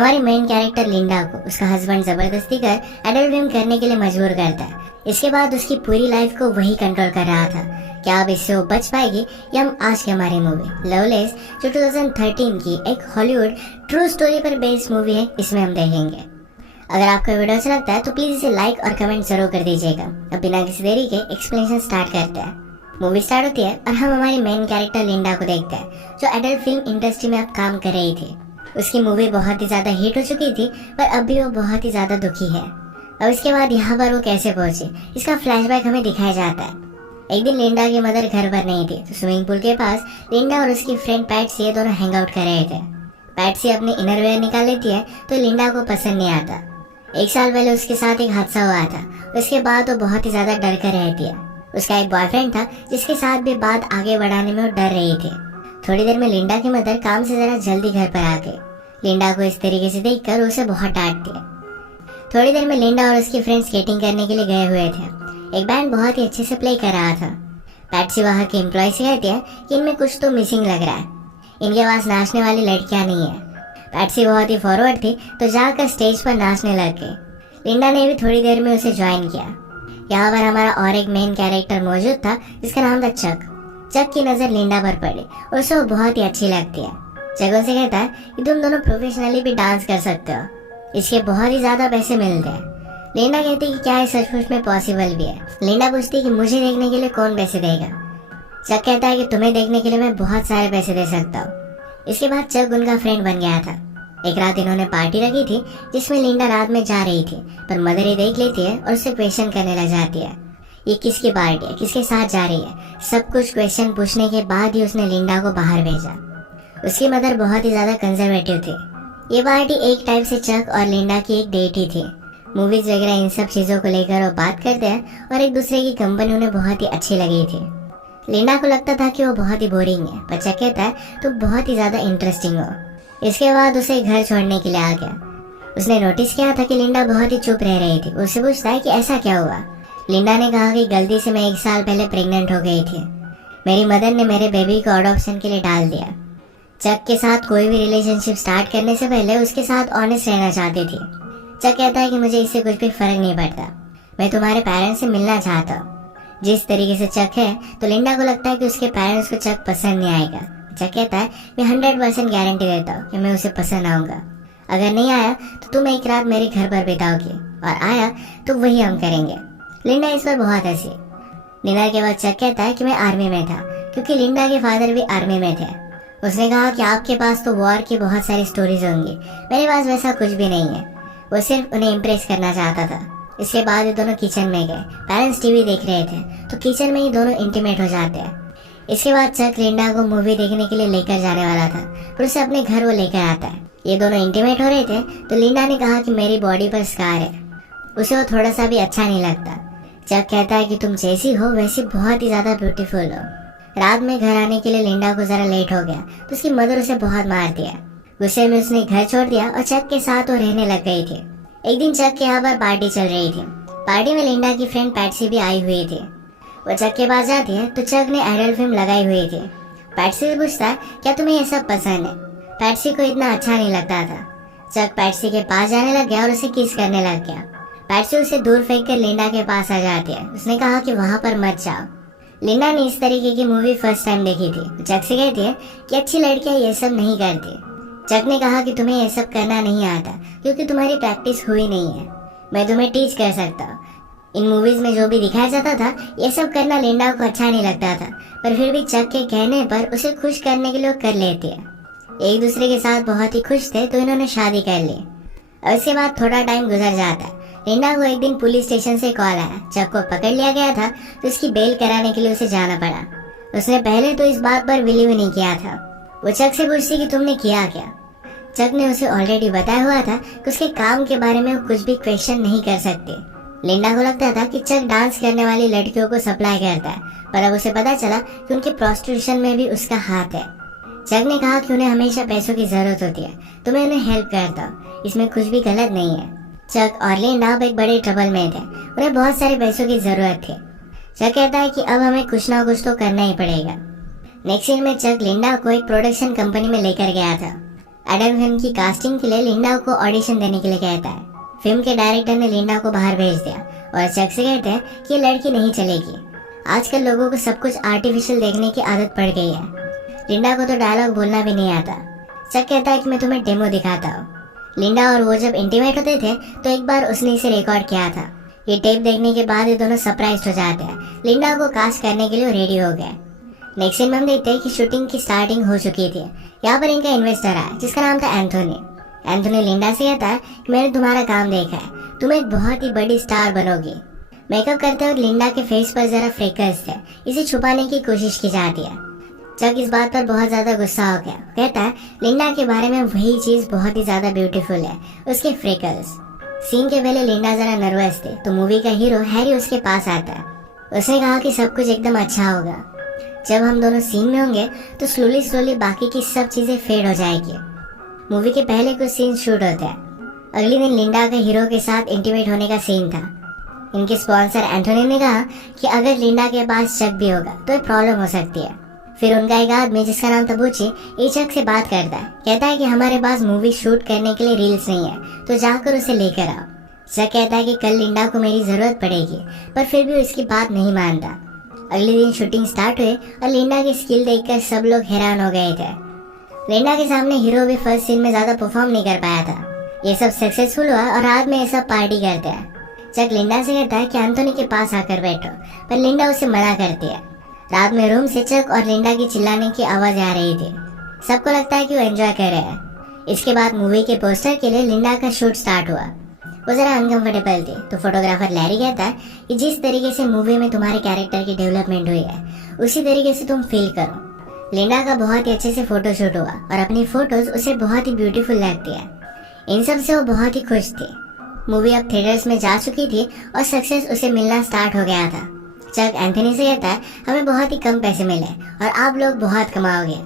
हमारी main character Linda को उसका हस्बैंड जबरदस्ती कर एडल्ट फिल्म करने के लिए मजबूर करता है। इसके बाद उसकी पूरी लाइफ को वही कंट्रोल कर रहा था। क्या अब इससे वो बच पाएगी? या हम आज की हमारी मूवी लवलेस, जो 2013 की एक हॉलीवुड ट्रू स्टोरी पर बेस्ड मूवी है, इसमें हम देखेंगे। अगर आपको वीडियो अच्छा लगता है तो प्लीज इसे लाइक और कमेंट जरूर कर दीजिएगा। अब बिना किसी देरी के एक्सप्लेनेशन स्टार्ट करते हैं। मूवी स्टार्ट होती है और हम हमारी मेन कैरेक्टर लिंडा को देखते हैं, जो एडल्ट फिल्म इंडस्ट्री में अब काम कर रही थी। उसकी मूवी बहुत ही ज्यादा हिट हो चुकी थी, पर अब भी वो बहुत ही ज्यादा दुखी है। अब इसके बाद यहाँ पर वो कैसे पहुंची, इसका फ्लैशबैक हमें दिखाया जाता है। एक दिन लिंडा की मदर घर पर नहीं थी, तो स्विमिंग पूल के पास लिंडा और उसकी फ्रेंड पैट्सी ये दोनों हैंग आउट कर रहे थे। पैट्सी अपनी इनरवेयर निकाल लेती है तो लिंडा को पसंद नहीं आता। 1 साल पहले उसके साथ एक हादसा हुआ था, उसके बाद वो बहुत ही ज्यादा डर कर रहती है। उसका एक बॉयफ्रेंड था जिसके साथ भी बात आगे बढ़ाने में वो डर रही थी। थोड़ी देर में लिंडा की मदर काम से जरा जल्दी घर पर आ गई। लिंडा को इस तरीके से देखकर उसे बहुत डांटती है। थोड़ी देर में लिंडा और उसकी फ्रेंड स्केटिंग करने के लिए गए हुए थे। एक बैंड बहुत ही अच्छे से प्ले कर रहा था। पैट्सी वहाँ के एम्प्लॉय से कहती है कि इनमें कुछ तो मिसिंग लग रहा है, इनके पास नाचने वाली लड़कियां नहीं है। पैट्सी बहुत ही फॉरवर्ड थी तो जाकर स्टेज पर नाचने लग गई। लिंडा ने भी थोड़ी देर में उसे ज्वाइन किया। यहाँ पर हमारा और एक मेन कैरेक्टर मौजूद था जिसका नाम था चक। चक की नजर लिंडा पर पड़ी और उसे वो बहुत ही अच्छी लगती है। चक उसे कहता है कि तुम दोनों प्रोफेशनली भी डांस कर सकते हो, इसके बहुत ही ज्यादा पैसे मिलते हैं। लिंडा कहती है कि क्या ये सचमुच में पॉसिबल भी है। लिंडा पूछती है कि मुझे देखने के लिए कौन पैसे देगा। चक कहता है कि तुम्हें देखने के लिए मैं बहुत सारे पैसे दे सकता हूँ। इसके बाद चक उनका फ्रेंड बन गया था। एक रात इन्होंने पार्टी रखी थी जिसमें लिंडा रात में जा रही थी, पर मदर ही देख लेती है और उससे क्वेश्चन करने लग जाती है। ये किसकी पार्टी है, किसके साथ जा रही है? सब कुछ क्वेश्चन पूछने के बाद ही उसने लिंडा को बाहर भेजा। उसकी मदर बहुत ही ज्यादा कंजर्वेटिव थी। ये पार्टी एक टाइप से चक और लिंडा की एक डेट ही थी। मूवीज वगैरह इन सब चीजों को लेकर वो बात करते हैं और एक दूसरे की कंपनी उन्हें बहुत ही अच्छी लगी थी। लिंडा को लगता था कि वो बहुत ही बोरिंग है, पर चक कहता है तो बहुत ही ज्यादा इंटरेस्टिंग हो। इसके बाद उसे घर छोड़ने के लिए आ गया। उसने नोटिस किया था कि लिंडा बहुत ही चुप रह रही थी। उससे पूछता है कि ऐसा क्या हुआ। लिंडा ने कहा कि गलती से मैं 1 साल पहले प्रेग्नेंट हो गई थी। मेरी मदर ने मेरे बेबी को अडॉप्शन के लिए डाल दिया। चक के साथ कोई भी रिलेशनशिप स्टार्ट करने से पहले उसके साथ ऑनेस्ट रहना चाहती थी। चक कहता है कि मुझे इससे कुछ भी फर्क नहीं पड़ता, मैं तुम्हारे पेरेंट्स से मिलना चाहता हूँ। जिस तरीके से चक है तो लिंडा को लगता है कि उसके पेरेंट्स को चक पसंद नहीं आएगा। चक कहता है मैं 100% गारंटी देता हूँ कि मैं उसे पसंद आऊंगा। अगर नहीं आया तो तुम एक रात मेरे घर पर बिताओगी, और आया तो वही हम करेंगे। लिंडा इस पर बहुत हंसी। डिनर के बाद चक कहता है कि मैं आर्मी में था, क्योंकि लिंडा के फादर भी आर्मी में थे। उसने कहा कि आपके पास तो वॉर की बहुत सारी स्टोरीज होंगी, मेरे पास वैसा कुछ भी नहीं है। वो सिर्फ उन्हें इम्प्रेस करना चाहता था। इसके बाद ये दोनों किचन में गए। पेरेंट्स टीवी देख रहे थे तो किचन में ही दोनों इंटीमेट हो जाते हैं। इसके बाद चक लिंडा को मूवी देखने के लिए लेकर जाने वाला था, पर उसे अपने घर वो लेकर आता है। ये दोनों इंटीमेट हो रहे थे तो लिंडा ने कहा कि मेरी बॉडी पर स्कार है। उसे वो थोड़ा सा भी अच्छा नहीं लगता। चक कहता है कि तुम जैसी हो वैसी बहुत ही ज्यादा ब्यूटीफुल हो। रात में घर आने के लिए लिंडा को जरा लेट हो गया तो उसकी मदर उसे बहुत मार दिया। गुस्से में उसने घर छोड़ दिया और चक के साथ वो रहने लग गई थी। एक दिन चक के यहाँ पर पार्टी चल रही थी। पार्टी में लिंडा की फ्रेंड पैट्सी भी आई हुई थी। वो चक के पास जाती है तो चक ने एडल्ट फिल्म लगाई हुई थी। पैट्सी से पूछता है क्या तुम्हें ये सब पसंद है। पैट्सी को इतना अच्छा नहीं लगता था। चक पैट्सी के पास जाने लग गया और उसे किस करने लग गया। पैट्सी उसे दूर फेंक कर लिंडा के पास आ जाती है। उसने कहा कि वहां पर मत जाओ। लिंडा ने इस तरीके की मूवी फर्स्ट टाइम देखी थी। चक से कहती है कि अच्छी लड़कियां ये सब नहीं करती। चक ने कहा कि तुम्हें ये सब करना नहीं आता क्योंकि तुम्हारी प्रैक्टिस हुई नहीं है, मैं तुम्हें टीच कर सकता हूँ। इन मूवीज में जो भी दिखाया जाता था ये सब करना लिंडा को अच्छा नहीं लगता था, पर फिर भी चक के कहने पर उसे खुश करने के लिए कर लेती है। एक दूसरे के साथ बहुत ही खुश थे तो इन्होंने शादी कर ली। और इसके बाद थोड़ा टाइम गुजर जाता है। लिंडा को एक दिन पुलिस स्टेशन से कॉल आया। चक को पकड़ लिया गया था तो उसकी बेल कराने के लिए उसे जाना पड़ा। उसने पहले तो इस बात पर बिलीव नहीं किया था। वो चक से पूछती कि तुमने किया क्या। चक ने उसे ऑलरेडी बताया हुआ था कि उसके काम के बारे में वो कुछ भी क्वेश्चन नहीं कर सकते। लिंडा को लगता था कि चक डांस करने वाली लड़कियों को सप्लाई करता है, पर अब उसे पता चला कि उनके प्रोस्टिट्यूशन में भी उसका हाथ है। चक ने कहा कि उन्हें हमेशा पैसों की जरूरत होती है तो मैं उन्हें हेल्प करता हूँ, इसमें कुछ भी गलत नहीं है। चक और लिंडा अब एक बड़े ट्रबल में थे, उन्हें बहुत सारे पैसों की जरूरत थी। चक कहता है कि अब हमें कुछ ना कुछ तो करना ही पड़ेगा। नेक्स्ट सीन में चक लिंडा को एक प्रोडक्शन कंपनी में लेकर गया था। एडम फिल्म की कास्टिंग के लिए लिंडा को ऑडिशन देने के लिए कहता है। फिल्म के डायरेक्टर ने लिंडा को बाहर भेज दिया और चक से कहते हैं कि ये लड़की नहीं चलेगी। आजकल लोगों को सब कुछ आर्टिफिशियल देखने की आदत पड़ गई है। लिंडा को तो डायलॉग बोलना भी नहीं आता। चक कहता है कि मैं तुम्हें डेमो दिखाता हूँ। लिंडा और वो जब इंटीमेट होते थे तो एक बार उसने इसे रिकॉर्ड किया था। ये टेप देखने के बाद ये दोनों सरप्राइज हो जाते हैं। लिंडा को कास्ट करने के लिए रेडी हो गए। नेक्स्ट सीन में हम देखते हैं कि शूटिंग की स्टार्टिंग हो चुकी थी। यहाँ पर इनका इन्वेस्टर आया जिसका नाम था एंथोनी। एंथोनी लिंडा से कहता है कि मैंने तुम्हारा काम देखा है, तुम एक बहुत ही बड़ी स्टार बनोगी। मेकअप करते वक्त लिंडा के फेस पर जरा फ्रेकल्स थे, इसे छुपाने की कोशिश की जाती है। चक इस बात पर बहुत ज्यादा गुस्सा हो गया। कहता है लिंडा के बारे में वही चीज बहुत ही ज्यादा ब्यूटीफुल है, उसके फ्रेकल्स। सीन के पहले लिंडा जरा नर्वस थे तो मूवी का हीरो हैरी उसके पास आता है। उसने कहा कि सब कुछ एकदम अच्छा होगा। जब हम दोनों सीन में होंगे तो स्लोली बाकी की सब चीजें फेड हो जाएगी। मूवी के पहले कुछ सीन शूट होते हैं। अगले दिन लिंडा का हीरो के साथ इंटीमेट होने का सीन था। इनके स्पॉन्सर एंथोनी ने कहा कि अगर लिंडा के पास चक भी होगा तो प्रॉब्लम हो सकती है। फिर उनका एक आदमी जिसका नाम था बुची ये चक से बात करता है। कहता है कि हमारे पास मूवी शूट करने के लिए रील्स नहीं है तो जाकर उसे लेकर आओ। चक कहता है कि कल लिंडा को मेरी जरूरत पड़ेगी, पर फिर भी उसकी बात नहीं मानता। अगले दिन शूटिंग स्टार्ट हुई और लिंडा की स्किल देखकर सब लोग हैरान हो गए थे। लिंडा के सामने हीरो भी फर्स्ट सीन में ज्यादा परफॉर्म नहीं कर पाया था। ये सब सक्सेसफुल हुआ और रात में ये सब पार्टी करते हैं। चक लिंडा से कहता है कि एंथोनी के पास आकर बैठो, पर लिंडा उसे मना करती है। रात में रूम से चक और लिंडा की चिल्लाने की आवाज आ रही थी। सबको लगता है कि वो एंजॉय कर रहे हैं। इसके बाद मूवी के पोस्टर के लिए लिंडा का शूट स्टार्ट हुआ। वो जरा अनकंफर्टेबल थी तो फोटोग्राफर लैरी कहता है कि जिस तरीके से मूवी में तुम्हारे कैरेक्टर की डेवलपमेंट हुई है उसी तरीके से तुम फील करो। लिंडा का बहुत ही अच्छे से फोटोशूट हुआ और अपनी फोटोज उसे बहुत ही ब्यूटीफुल लगती है। इन सब से वो बहुत ही खुश थी। मूवी अब थिएटर्स में जा चुकी थी और सक्सेस उसे मिलना स्टार्ट हो गया था। चक एंथोनी से कहता है हमें बहुत ही कम पैसे मिले और आप लोग बहुत कमाओगे।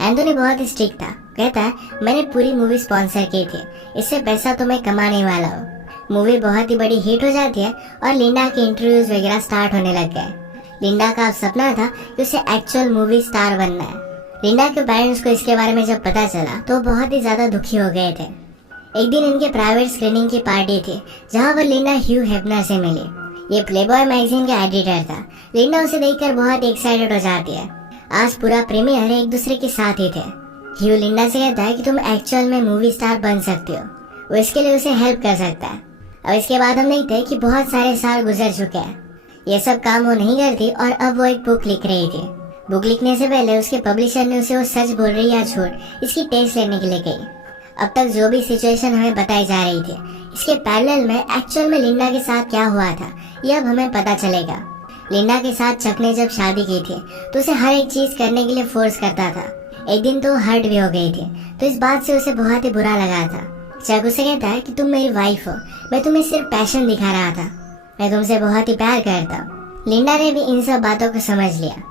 एंथोनी बहुत ही स्ट्रिक्ट था। कहता है मैंने पूरी मूवी स्पॉन्सर की थी, इससे पैसा तो मैं कमाने वाला हूँ। मूवी बहुत ही बड़ी हिट हो जाती है और लिंडा के इंटरव्यूज वगैरह स्टार्ट होने लग गए। लिंडा का सपना था कि उसे एक्चुअल मूवी स्टार बनना है। लिंडा के पेरेंट्स को इसके बारे में जब पता चला तो बहुत ही ज्यादा दुखी हो गए थे। एक दिन इनके प्राइवेट स्क्रीनिंग की पार्टी थी जहाँ पर लिंडा ह्यू हेफनर से मिली। ये प्लेबॉय मैगजीन का एडिटर था। लिंडा उसे देखकर बहुत एक्साइटेड हो जाती है। आज पूरा प्रीमियर एक दूसरे के साथ ही थे। ह्यू लिंडा से कहता है कि तुम एक्चुअल में मूवी स्टार बन सकती हो। वो इसके लिए उसे हेल्प कर सकता है। अब इसके बाद हम देखते हैं कि बहुत सारे साल गुजर चुके हैं। ये सब काम वो नहीं करती और अब वो एक बुक लिख रही थी। बुक लिखने से पहले उसके पब्लिशर ने उसे वो सच बोल रही या झूठ इसकी टेस्ट लेने के लिए कही। अब तक जो भी सिचुएशन हमें बताई जा रही थी इसके पैरेलल में एक्चुअल में लिंडा के साथ क्या हुआ था ये अब हमें पता चलेगा। लिंडा के साथ चक ने जब शादी की थी तो उसे हर एक चीज करने के लिए फोर्स करता था। एक दिन तो हर्ट भी हो गई थी तो इस बात से उसे बहुत ही बुरा लगा था। चक उसे कहता है कि तुम मेरी वाइफ हो, मैं तुम्हें सिर्फ पैशन दिखा रहा था, मैं तुमसे बहुत ही प्यार करता हूँ। लिंडा ने भी इन सब बातों को समझ लिया।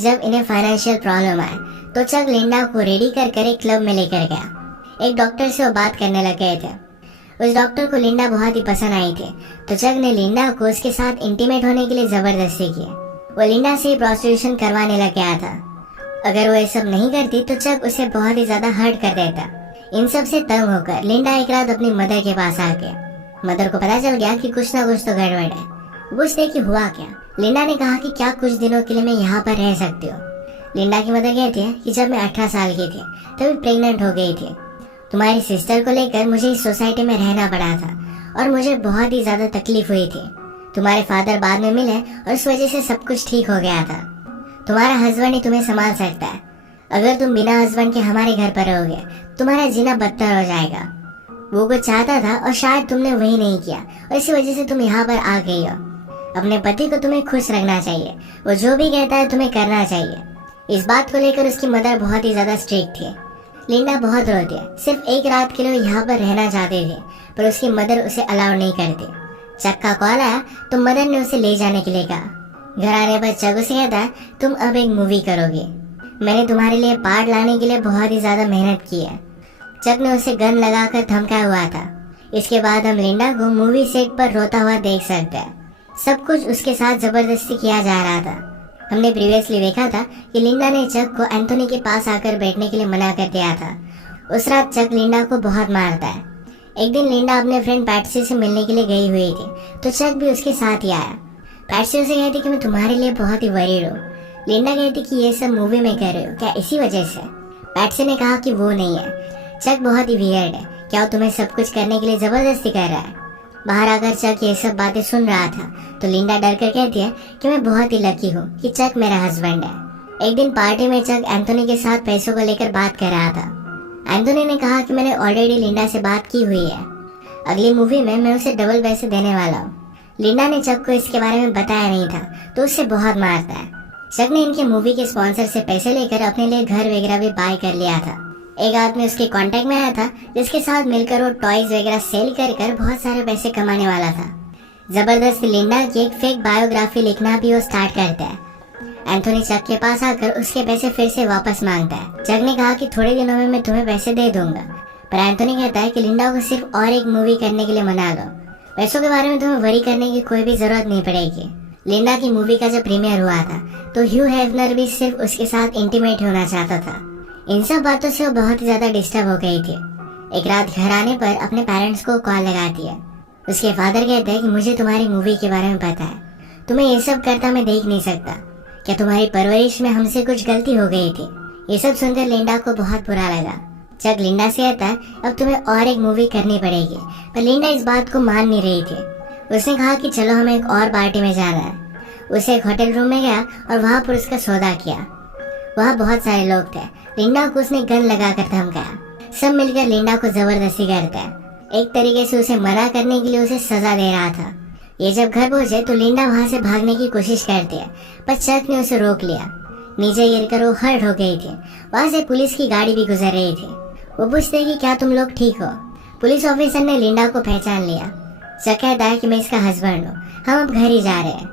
जब इन्हें फाइनेंशियल प्रॉब्लम आए तो चक लिंडा को रेडी कर एक क्लब में लेकर गया। एक डॉक्टर से वो बात करने लग गए थे। उस डॉक्टर को लिंडा बहुत ही पसंद आई थी तो चक ने लिंडा को उसके साथ इंटीमेट होने के लिए जबरदस्ती की। वो लिंडा से प्रोस्टिट्यूशन करवाने लग गया था। अगर वो ये सब नहीं करती तो चक उसे बहुत ही ज्यादा हर्ट कर देता। इन सब से तंग होकर लिंडा एक रात अपनी मदर के पास आ गया। मदर को पता चल गया कि कुछ ना कुछ तो गड़बड़ है। पूछते कि हुआ क्या। लिंडा ने कहा कि क्या कुछ दिनों के लिए मैं यहाँ पर रह सकती हूँ। लिंडा की मदर कहती है कि जब मैं 18 साल की थी तभी प्रेग्नेंट हो गई थी। तुम्हारी सिस्टर को लेकर मुझे इस सोसाइटी में रहना पड़ा था और मुझे बहुत ही ज्यादा तकलीफ हुई थी। तुम्हारे फादर बाद में मिले और इस वजह से सब कुछ ठीक हो गया था। तुम्हारा हस्बैंड ही तुम्हें संभाल सकता है। अगर तुम बिना हस्बैंड के हमारे घर पर रहोगे तुम्हारा जीना बदतर हो जाएगा। वो कुछ चाहता था और शायद तुमने वही नहीं किया और इसी वजह से तुम यहाँ पर आ गई हो। अपने पति को तुम्हें खुश रखना चाहिए, वो जो भी कहता है तुम्हें करना चाहिए। इस बात को लेकर उसकी मदर बहुत ही ज्यादा स्ट्रिक्ट थी। लिंडा बहुत रोती है, सिर्फ एक रात के लिए यहाँ पर रहना चाहते थे पर उसकी मदर उसे अलाउ नहीं करती। चक का कॉल आया तो मदर ने उसे ले जाने के लिए कहा। घर आने पर चक उसे कहता है तुम अब एक मूवी करोगी, मैंने तुम्हारे लिए पार्ट लाने के लिए बहुत ही ज्यादा मेहनत की है। चक ने उसे गन लगाकर धमकाया हुआ था। इसके बाद हम लिंडा को मूवी सेट पर रोता हुआ देख सकते हैं। सब कुछ उसके साथ जबरदस्ती किया जा रहा था। हमने प्रीवियसली देखा था कि लिंडा ने चक को एंथोनी के पास आकर बैठने के लिए मना कर दिया था उस रात चक लिंडा को बहुत मारता है। एक दिन लिंडा अपने फ्रेंड पैट्सी से मिलने के लिए गई हुई थी, तो चक भी उसके साथ ही आया। पैट्सी उसे कहती कि मैं तुम्हारे लिए बहुत ही वरीड हूँ। लिंडा कहती कि ये सब मूवी में कर रहे हो क्या, इसी वजह से? पैट्सी ने कहा कि वो नहीं है, चक बहुत ही वियर्ड है, क्या वो तुम्हें सब कुछ करने के लिए जबरदस्ती कर रहा है? बाहर आकर चक ये सब बातें सुन रहा था, तो लिंडा डर कर कहती है कि मैं बहुत ही लकी हूँ कि चक मेरा हस्बैंड है। एक दिन पार्टी में चक एंथोनी के साथ पैसों को लेकर बात कर रहा था। एंथोनी ने कहा कि मैंने ऑलरेडी लिंडा से बात की हुई है, अगली मूवी में मैं उसे डबल पैसे देने वाला हूँ। लिंडा ने चक को इसके बारे में बताया नहीं था, तो उससे बहुत मारता है। चक ने इनके मूवी के स्पॉन्सर से पैसे लेकर अपने लिए घर वगैरह भी बाय कर लिया था। एक आदमी उसके कांटेक्ट में आया था, जिसके साथ मिलकर वो टॉयज वगैरह सेल कर बहुत सारे पैसे कमाने वाला था। जबरदस्ती लिंडा की एक फेक बायोग्राफी लिखना भी वो स्टार्ट करता है। एंथोनी चक के पास आकर उसके पैसे फिर से वापस मांगता है। चक ने कहा कि थोड़े दिनों में मैं तुम्हें पैसे दे दूंगा, पर एंथोनी कहता है कि लिंडा को सिर्फ और एक मूवी करने के लिए मना लो, पैसों के बारे में तुम्हें वरी करने की कोई भी जरूरत नहीं पड़ेगी। लिंडा की मूवी का जब प्रीमियर हुआ था, तो ह्यू हेफनर भी सिर्फ उसके साथ इंटीमेट होना चाहता था। इन सब बातों से वो बहुत ही ज्यादा डिस्टर्ब हो गई थी। एक रात घर आने पर अपने पेरेंट्स को कॉल लगाती है। उसके फादर कहते हैं कि मुझे तुम्हारी मूवी के बारे में पता है, तुम्हें ये सब करता मैं देख नहीं सकता, क्या तुम्हारी परवरिश में हमसे कुछ गलती हो गई थी? ये सब सुनकर लिंडा को बहुत बुरा लगा। चक लिंडा से कहता है अब तुम्हें और एक मूवी करनी पड़ेगी, पर लिंडा इस बात को मान नहीं रही थी। उसने कहा कि चलो हमें एक और पार्टी में जाना है। उसे एक होटल रूम में गया और वहाँ पर उसका सौदा किया। वहाँ बहुत सारे लोग थे। लिंडा को उसने गन लगाकर धमकाया। सब मिलकर लिंडा को जबरदस्ती करते हैं। एक तरीके से उसे मना करने के लिए उसे सजा दे रहा था। ये जब घर पहुंचे तो लिंडा वहाँ से भागने की कोशिश करती है, पर चक ने उसे रोक लिया। नीचे गिरकर वो हर्ट हो गई थी। वहाँ से पुलिस की गाड़ी भी गुजर रही थी। वो पूछते कि क्या तुम लोग ठीक हो? पुलिस ऑफिसर ने लिंडा को पहचान लिया। चक कहता है कि मैं इसका हस्बैंड हूँ, हम अब घर ही जा रहे हैं।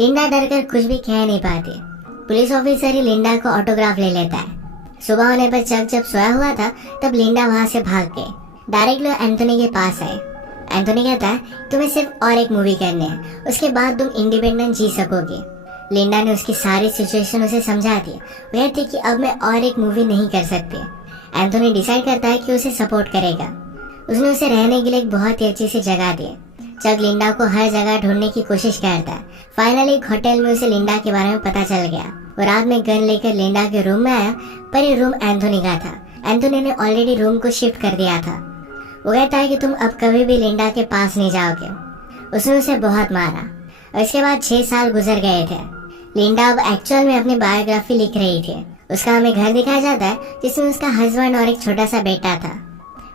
लिंडा डरकर कुछ भी कह नहीं पाती। पुलिस ऑफिसर ही लिंडा को ऑटोग्राफ ले लेता है। सुबह होने पर चक जब सोया हुआ था, तब लिंडा वहाँ से भाग गई। डायरेक्ट लोग एंथोनी के पास आए। एंथोनी कहता है तुम्हें सिर्फ और एक मूवी करनी है, उसके बाद तुम इंडिपेंडेंट जी सकोगी। लिंडा ने उसकी सारी सिचुएशन उसे समझा दी। वह थी कि अब मैं और एक मूवी नहीं कर सकती। एंथोनी डिसाइड करता है कि उसे सपोर्ट करेगा। उसने उसे रहने के लिए एक बहुत ही अच्छी सी जगह दी। चक लिंडा को हर जगह ढूंढने की कोशिश करता है। फाइनली एक होटल में उसे लिंडा के बारे में पता चल गया। वो रात में गन लेकर लिंडा के रूम में आया, पर ये रूम एंथोनी का था। एंथोनी ने ऑलरेडी रूम को शिफ्ट कर दिया था। वो कहता है कि तुम अब कभी भी लिंडा के पास नहीं जाओगे। उसने उसे बहुत मारा और इसके बाद 6 साल गुजर गए थे। लिंडा अब एक्चुअल में अपनी बायोग्राफी लिख रही थी। उसका हमें घर दिखाया जाता है, जिसमें उसका हस्बैंड और एक छोटा सा बेटा था।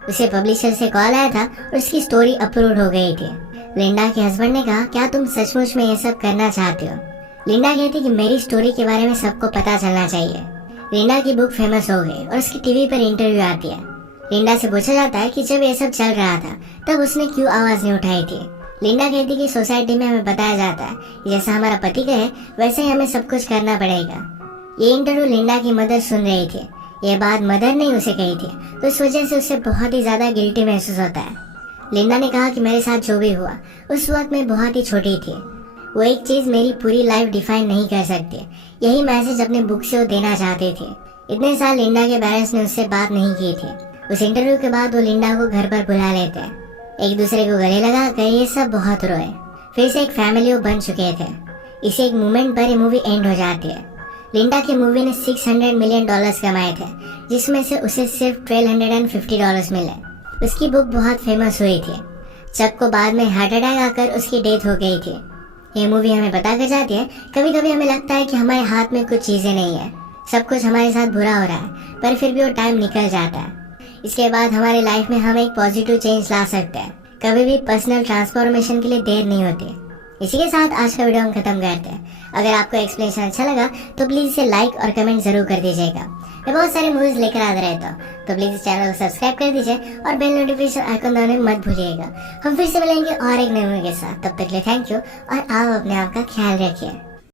उसे पब्लिशर से कॉल आया था और उसकी स्टोरी अप्रूव हो गई थी। लिंडा के हस्बैंड ने कहा क्या तुम सचमुच में ये सब करना चाहते हो? लिंडा कहती कि मेरी स्टोरी के बारे में सबको पता चलना चाहिए। लिंडा की बुक फेमस हो गई और उसकी टीवी पर इंटरव्यू आती है। लिंडा से पूछा जाता है कि जब ये सब चल रहा था तब उसने क्यों आवाज नहीं उठाई थी। लिंडा कहती कि सोसाइटी में हमें बताया जाता है कि जैसा हमारा पति कहे वैसे ही हमें सब कुछ करना पड़ेगा। ये इंटरव्यू लिंडा की मदर सुन रही थी। ये बात मदर ने उसे कही थी, तो इस वजह से उसे बहुत ही ज्यादा गिल्टी महसूस होता है। लिंडा ने कहा कि मेरे साथ जो भी हुआ उस वक्त मैं बहुत ही छोटी थी। वो एक चीज मेरी पूरी लाइफ डिफाइन नहीं कर सकती। यही मैसेज अपने बुक से वो देना चाहते थे। इतने साल लिंडा के पेरेंट्स ने उससे बात नहीं की थी। उस इंटरव्यू के बाद वो लिंडा को घर पर बुला लेते हैं। एक दूसरे को गले लगा कर ये सब बहुत रोए। फिर से एक फैमिली वो बन चुके थे। इसी एक मोमेंट पर ये मूवी एंड हो जाती है। लिंडा की मूवी ने $600 मिलियन कमाए थे, जिसमें से उसे सिर्फ $1,250 मिले। उसकी बुक बहुत फेमस हुई थी। चक को बाद में हार्ट अटैक आकर उसकी डेथ हो गई थी। ये मूवी हमें बता कर जाती है कभी कभी हमें लगता है कि हमारे हाथ में कुछ चीजें नहीं है, सब कुछ हमारे साथ बुरा हो रहा है, पर फिर भी वो टाइम निकल जाता है। इसके बाद हमारे लाइफ में हम एक पॉजिटिव चेंज ला सकते हैं। कभी भी पर्सनल ट्रांसफॉर्मेशन के लिए देर नहीं होती। इसी के साथ आज का वीडियो हम खत्म करते हैं। अगर आपको एक्सप्लेनेशन अच्छा लगा तो प्लीज इसे लाइक और कमेंट जरूर कर दीजिएगा। मैं बहुत सारे मूवीज लेकर आता रहता हूँ, तो प्लीज इस चैनल को सब्सक्राइब कर दीजिए और बेल नोटिफिकेशन आइकन दबाना मत भूलिएगा। हम फिर से मिलेंगे और एक नए मूवी के साथ। तब तक के लिए थैंक यू और आप अपने आप का ख्याल रखिए।